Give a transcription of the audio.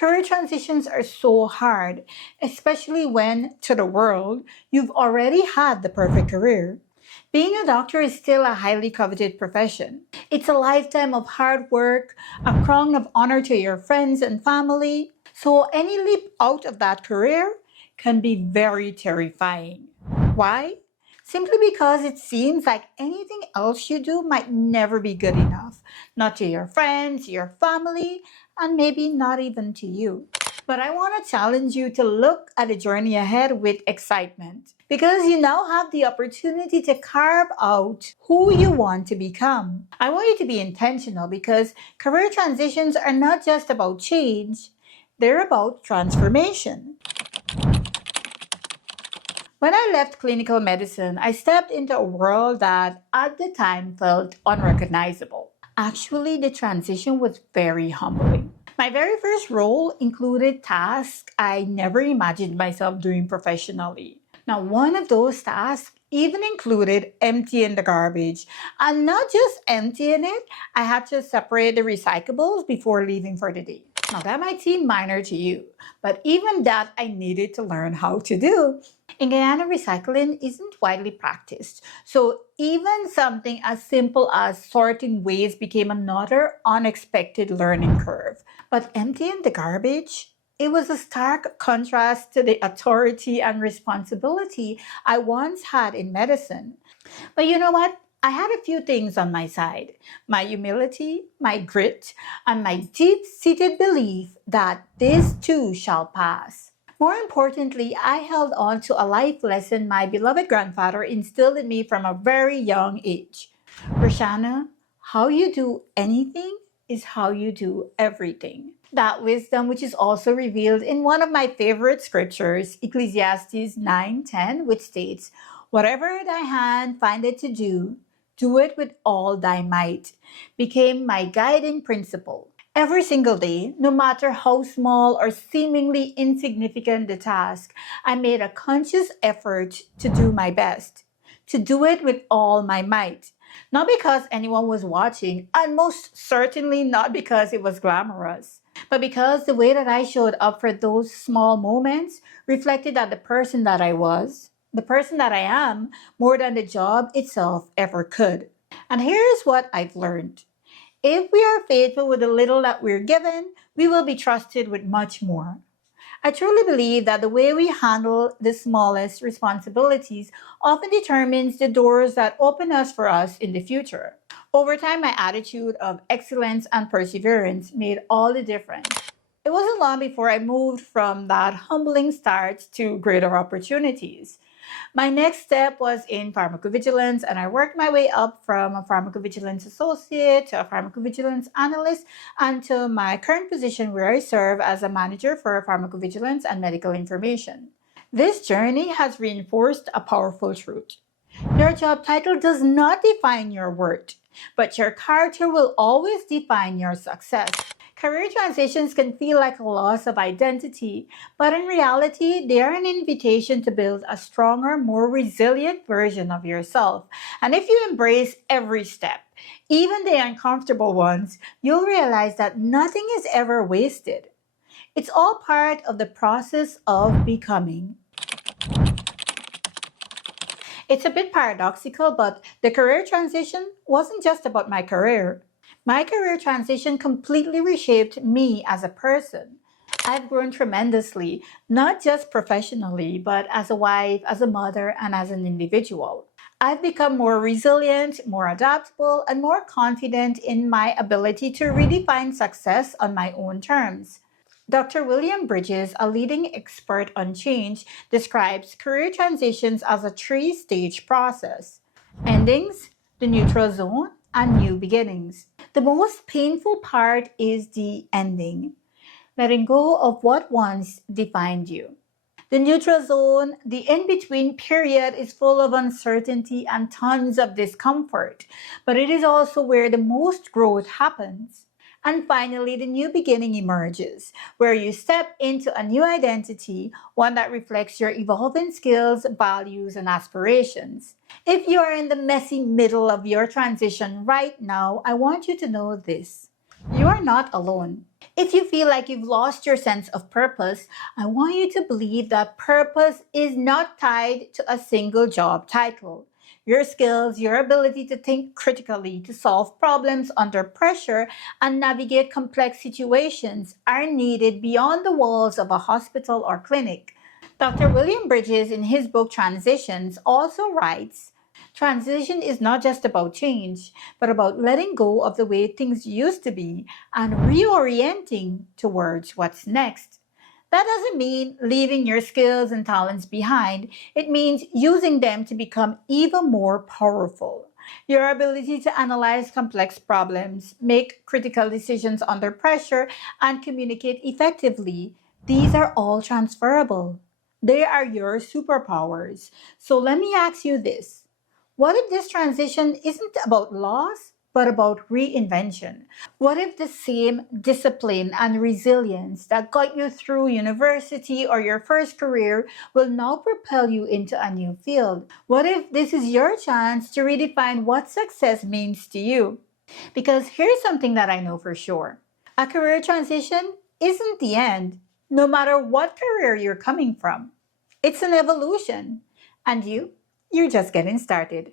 Career transitions are so hard, especially when, to the world, you've already had the perfect career. Being a doctor is still a highly coveted profession. It's a lifetime of hard work, a crown of honor to your friends and family. So, any leap out of that career can be very terrifying. Why? Simply because it seems like anything else you do might never be good enough. Not to your friends, your family, and maybe not even to you. But I want to challenge you to look at the journey ahead with excitement because you now have the opportunity to carve out who you want to become. I want you to be intentional because career transitions are not just about change, they're about transformation. When I left clinical medicine, I stepped into a world that at the time felt unrecognizable. Actually, the transition was very humbling. My very first role included tasks I never imagined myself doing professionally. Now, one of those tasks even included emptying the garbage. And not just emptying it, I had to separate the recyclables before leaving for the day. Now, that might seem minor to you, but even that I needed to learn how to do. In Guyana, recycling isn't widely practiced, so even something as simple as sorting waste became another unexpected learning curve. But emptying the garbage, it was a stark contrast to the authority and responsibility I once had in medicine. But you know what? I had a few things on my side: my humility, my grit, and my deep seated belief that this too shall pass. More importantly, I held on to a life lesson my beloved grandfather instilled in me from a very young age. Roshana, how you do anything is how you do everything. That wisdom, which is also revealed in one of my favorite scriptures, Ecclesiastes 9:10, which states, "Whatever thy hand findeth to do, do it with all thy might," became my guiding principle. Every single day, no matter how small or seemingly insignificant the task, I made a conscious effort to do my best, to do it with all my might. Not because anyone was watching, and most certainly not because it was glamorous, but because the way that I showed up for those small moments reflected that the person that I was, the person that I am, more than the job itself ever could. And here's what I've learned. If we are faithful with the little that we're given, we will be trusted with much more. I truly believe that the way we handle the smallest responsibilities often determines the doors that open us for us in the future. Over time, my attitude of excellence and perseverance made all the difference. It wasn't long before I moved from that humbling start to greater opportunities. My next step was in pharmacovigilance, and I worked my way up from a pharmacovigilance associate to a pharmacovigilance analyst and to my current position where I serve as a manager for pharmacovigilance and medical information. This journey has reinforced a powerful truth. Your job title does not define your worth, but your character will always define your success. Career transitions can feel like a loss of identity, but in reality, they are an invitation to build a stronger, more resilient version of yourself. And if you embrace every step, even the uncomfortable ones, you'll realize that nothing is ever wasted. It's all part of the process of becoming. It's a bit paradoxical, but the career transition wasn't just about my career. My career transition completely reshaped me as a person. I've grown tremendously, not just professionally, but as a wife, as a mother, and as an individual. I've become more resilient, more adaptable, and more confident in my ability to redefine success on my own terms. Dr. William Bridges, a leading expert on change, describes career transitions as a three-stage process: endings, the neutral zone, and new beginnings. The most painful part is the ending, letting go of what once defined you. The neutral zone, the in between period, is full of uncertainty and tons of discomfort, but it is also where the most growth happens. And finally, the new beginning emerges, where you step into a new identity, one that reflects your evolving skills, values, and aspirations. If you are in the messy middle of your transition right now, I want you to know this: you are not alone. If you feel like you've lost your sense of purpose, I want you to believe that purpose is not tied to a single job title. Your skills, your ability to think critically, to solve problems under pressure, and navigate complex situations are needed beyond the walls of a hospital or clinic. Dr. William Bridges, in his book Transitions, also writes, transition is not just about change, but about letting go of the way things used to be and reorienting towards what's next. That doesn't mean leaving your skills and talents behind. It means using them to become even more powerful. Your ability to analyze complex problems, make critical decisions under pressure, and communicate effectively, these are all transferable. They are your superpowers. So let me ask you this. What if this transition isn't about loss, but about reinvention? What if the same discipline and resilience that got you through university or your first career will now propel you into a new field? What if this is your chance to redefine what success means to you? Because here's something that I know for sure, a career transition isn't the end, no matter what career you're coming from. It's an evolution. And you're just getting started.